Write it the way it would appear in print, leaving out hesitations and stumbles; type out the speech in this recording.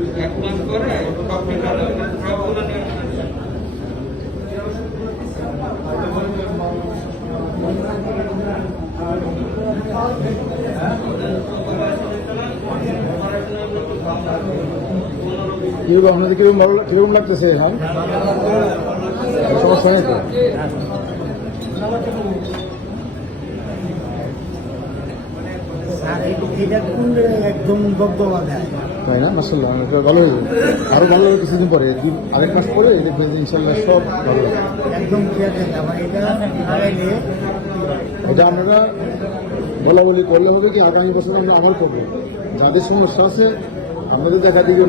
1 মাস পরে কপি করে সবগুলো নিয়ে কিরকম আপনাদের কিরকম লাগতেছে এখন সমস্যা নেই তো? একদম তাই না? মাসাল্লাহ ভালো হয়ে যাবে, আরো ভালো হবে কিছুদিন পরে, আরেক মাস পরে দেখবেন ইনশাল্লাহ সব ভালো হবে। একদম এটা আপনারা বলা বলি করলে হবে কি আগামী বছর আমরা আমল করবো। যাদের সমস্যা আছে আমাদের দেখা দিকে